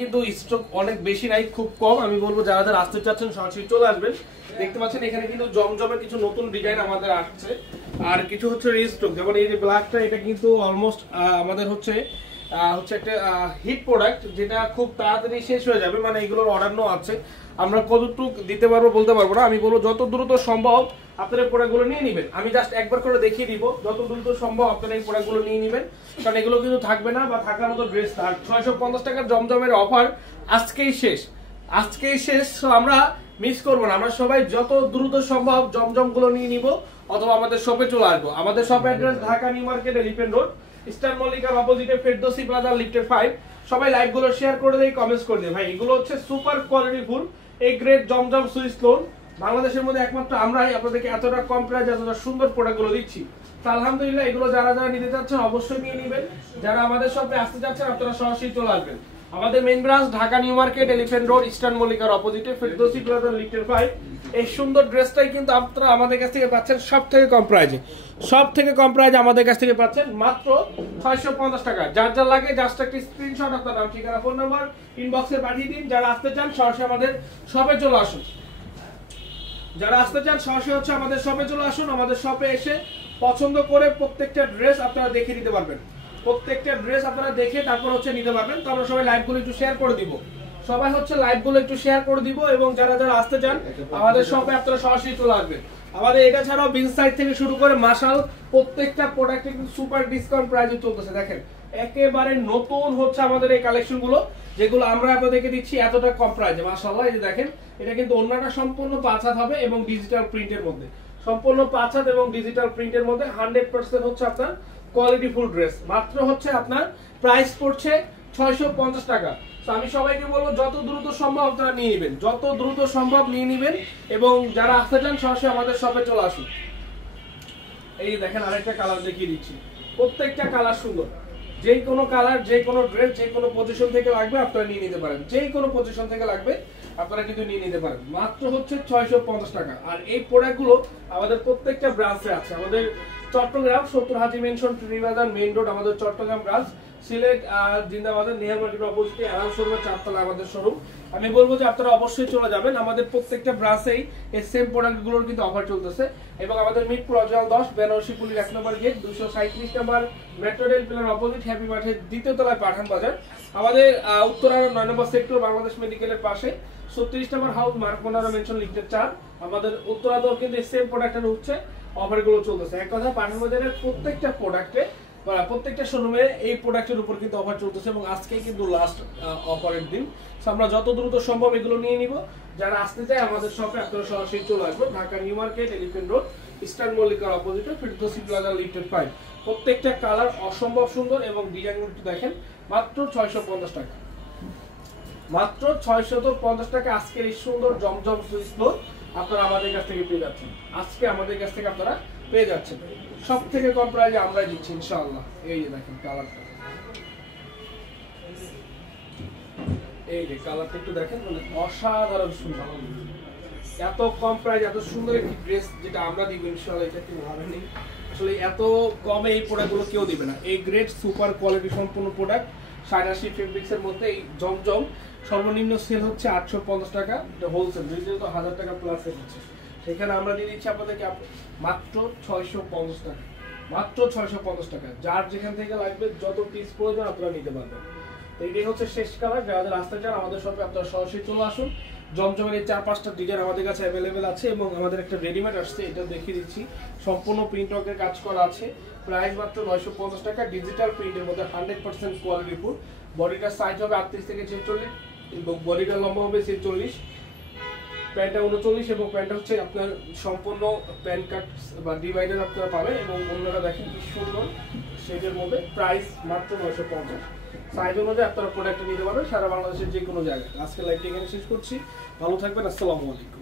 কিন্তু স্টক অনেক বেশি নাই, খুব কম। আমি বলবো যারা যারা আসতে চাচ্ছেন সরাসরি চলে আসবেন। দেখতে পাচ্ছেন এখানে কিন্তু জমজমের কিছু নতুন ডিজাইন আমাদের আসছে, আর কিছু হচ্ছে রিস্টক। যেমন এই যে ব্ল্যাকটা, এটা কিন্তু অলমোস্ট আমাদের হচ্ছে একটা হিট প্রোডাক্ট, যেটা খুব তাড়াতাড়ি শেষ হয়ে যাবে। মানে এগুলোর অর্ডার নো আছে, আমরা কতটুকু দিতে পারবো বলতে পারবো না। আমি বলবো যত দ্রুত সম্ভব আপনারা এই প্রোডাক্টগুলো নিয়ে নেবেন। আমি জাস্ট একবার করে দেখিয়ে দিব, যত দ্রুত সম্ভব আপনারা এই প্রোডাক্টগুলো নিয়ে নেবেন, কারণ এগুলো কিন্তু থাকবে না বা থাকার মতো ড্রেস না। 650 টাকার জমজমের অফার আজকেই শেষ, আজকেই শেষ। আমরা মিস করবো না, আমরা সবাই যত দ্রুত সম্ভব জমজমগুলো নিয়ে নিব, অথবা আমাদের শপে চলে আসবো। আমাদের shop address Dhaka new market, elephant road, eastern মল্লিকার অপোজিটে ফেরদৌসি প্লাজা, লিফটেড 5। সবাই লাইভ গুলো শেয়ার করে দেয়, কমেন্টস করে দেয়। ভাই এগুলো হচ্ছে সুপার কোয়ালিটি ফুল এই গ্রেড জমজম সুইস লোন। বাংলাদেশের মধ্যে একমাত্র আমরাই আপনাদেরকে এতটা কম প্রাইস এতটা সুন্দর প্রোডাক্টগুলো দিচ্ছি। তো আলহামদুলিল্লাহ, এগুলো যারা যারা নিতে চাচ্ছেন অবশ্যই নিয়ে নেবেন। যারা আমাদের শপে আসতে চাচ্ছেন আপনারা সরাসরি চলে আসবেন। আমাদের main branch Dhaka new market, elephant road, eastern মল্লিকার অপোজিটে ফেরদৌসি প্লাজা, লিফটেড 5। এই সুন্দর ড্রেসটাই কিন্তু আপনারা আমাদের কাছ থেকে পাচ্ছেন সব থেকে কম প্রাইজে, সব থেকে কম প্রাইজে আমাদের কাছ থেকে পাচ্ছেন মাত্র 650 টাকা। যার যার লাগে জাস্ট একটা স্ক্রিনশট আপনার নাম, ঠিকানা, ফোন নাম্বার ইনবক্সে পাঠিয়ে দিন। যারা আসতে চান সরাসরি আমাদের শপে চলে আসুন। যারা আসতে চান সরাসরি হচ্ছে আমাদের শপে চলে আসুন। আমাদের শপে এসে পছন্দ করে প্রত্যেকটা ড্রেস আপনারা দেখে নিতে পারবেন। প্রত্যেকটা ড্রেস আপনারা দেখে তারপর হচ্ছে নিতে পারবেন। তো আমরা সবাই লাইভগুলো একটু শেয়ার করে দিব, সবাই হচ্ছে লাইভগুলো একটু শেয়ার করে দিব। এবং যারা যারা আসতে চান আমাদের শপে আপনারা সরাসরি চলে আসবেন। আমাদের এটা ছাড়াও বিন সাইড থেকে শুরু করে মাশাল প্রত্যেকটা প্রোডাক্টে কিন্তু সুপার ডিসকাউন্ট প্রাইসে চলতেছে। দেখেন একেবারে নতুন হচ্ছে আমাদের এই কালেকশনগুলো, যেগুলো আমরা আপনাদেরকে দিচ্ছি এতটা কম প্রাইসে। মাশাআল্লাহ, এই যে দেখেন, এটা কিন্তু অন্যটা সম্পূর্ণ 5 হাত হবে এবং ডিজিটাল প্রিন্টের মধ্যে, সম্পূর্ণ 5 হাত এবং ডিজিটাল প্রিন্টের মধ্যে 100% হচ্ছে আপনার কোয়ালিটি ফুল ড্রেস। মাত্র হচ্ছে আপনার প্রাইস পড়ছে 650 টাকা। তো আমি সবাইকে বলবো যত দ্রুত সম্ভব আপনারা নিয়ে নেবেন, যত দ্রুত সম্ভব নিয়ে নেবেন। এবং যারা আসতে চান সরাসরি আমাদের শপে চলে আসুন। এই দেখেন আরেকটা কালার দেখিয়ে দিচ্ছি, প্রত্যেকটা কালার সুন্দর। যে কোনো কালার, যে কোনো ড্রেস, যে কোনো পজিশন থেকে লাগবে আপনারা নিয়ে নিতে পারেন। যে কোনো পজিশন থেকে লাগবে আপনারা কিন্তু নিয়ে নিতে পারেন। মাত্র হচ্ছে 650 টাকা। আর এই প্রোডাক্টগুলো আমাদের প্রত্যেকটা ব্রাঞ্চে আছে। আমাদের চট্টগ্রাম 70 হাজি মেনশন, ট্রিবাজার মেইন রোড আমাদের চট্টগ্রাম ব্রাঞ্চ। সিলেট জিন্দাবাদের নেহার মার্কেট অপোজিটে আরাম শোরুমের 4 তলায় আমাদের শোরুম। আমি বলবো যে আপনারা অবশ্যই চলে যাবেন। আমাদের প্রত্যেকটা ব্রাঞ্চেই এই সেম প্রোডাক্টগুলোর কিন্তু অফার চলতেছে। এবং আমাদের মিরপুর অজল 10 বেনারসি পুলিশ 1 নম্বর গেট, 237 নম্বর metro rail plan opposite happy মাঠের 2য় তলায় পাঠান বাজার। আমাদের উত্তরা 9 নম্বর সেক্টর বাংলাদেশ মেডিকেলের পাশে 36 নম্বর হাউস মার্কোনারা মেনশন, লিফটেড 4। আমাদের উত্তরাদর কিন্তু সেম প্রোডাক্টের হচ্ছে অফারগুলো চলতেছে। এক কথা পাঠান বাজারের প্রত্যেকটা প্রোডাক্টে বা প্রত্যেকটা শোরুমে এই প্রোডাক্টের উপর কিন্তু অফার চলতেছে এবং আজকেই কিন্তু লাস্ট অফারের দিন। আমরা যত দ্রুত সম্ভব এগুলো নিয়ে নিব। যারা আসতে চায় আমাদের শপে আপনারা সরাসরি চলে আসবেন। Dhaka new market, elephant road, eastern মল্লিকার অপোজিটে ফেরদৌসি প্লাজা, লিফটেড 5। প্রত্যেকটা কালার অসম্ভব সুন্দর এবং ডিজাইনগুলো একটু দেখেন। মাত্র 650 টাকা, মাত্র 650 টাকা আজকের এই সুন্দর জমজম সুইস লোন আপনারা আমাদের কাছ থেকে পেয়ে যাচ্ছেন। আজকে আমাদের কাছ থেকে আপনারা পেয়ে যাচ্ছেন সব থেকে কম প্রাইসে আমরা দিচ্ছি ইনশাআল্লাহ। এই যে দেখেন কালারটা, এই যে কালারটা একটু দেখেন, মানে অসাধারণ সুন্দর। এত কম প্রাইস এত সুন্দর একটি ড্রেস যেটা আমরা দিব ইনশাআল্লাহ, এটা কি ভাবেনি আসলে এত কমে এই প্রোডাক্টগুলো কেউ দিবে না। এই গ্রেড সুপার কোয়ালিটি সম্পূর্ণ প্রোডাক্ট 87 ফেব্রিক্স এর মধ্যে। এই জমজম সর্বনিম্ন সেল হচ্ছে 850 টাকা, এটা হোলসেল, রিটেল তো 1000 টাকা প্লাস সেল হচ্ছে। সেখানে আমরা দিয়ে দিচ্ছি আপনাদেরকে মাত্র 650 টাকা, মাত্র 650 টাকা। যার যেখান থেকে লাগবে যত পিস প্রয়োজন আপনারা নিতে পারবেন। এইটাই হচ্ছে শেষ কালার। যারা আসতে চান আমাদের শপে আপনারা সরাসরি চলে আসুন। জমজমের এই 4-5টা ডিজাইন আমাদের কাছে অ্যাভেলেবেল আছে এবং আমাদের একটা রেডিমেড আসছে, এটা দেখিয়ে দিচ্ছি। সম্পূর্ণ প্রিন্ট ওয়ার্কের কাজ করা আছে। প্রাইস মাত্র 950 টাকা, ডিজিটাল প্রিন্টের মধ্যে 100% কোয়ালিটি ফুল। বডিটার সাইজ হবে 38 থেকে 46 এবং বডিটার লম্বা হবে 46, প্যান্টটা 39 এবং প্যান্টটা হচ্ছে আপনার সম্পূর্ণ প্যান্ট কাট বা ডিভাইডার আপনারা পাবেন। এবং অন্যরা দেখেন কি সুন্দর শেডের মধ্যে। প্রাইস মাত্র 950। সাইজ অনুযায়ী আপনারা প্রোডাক্ট নিতে পারবেন সারা বাংলাদেশের যে কোনো জায়গায়। আজকে লাইভটি এখানে শেষ করছি। ভালো থাকবেন, আসসালামু আলাইকুম।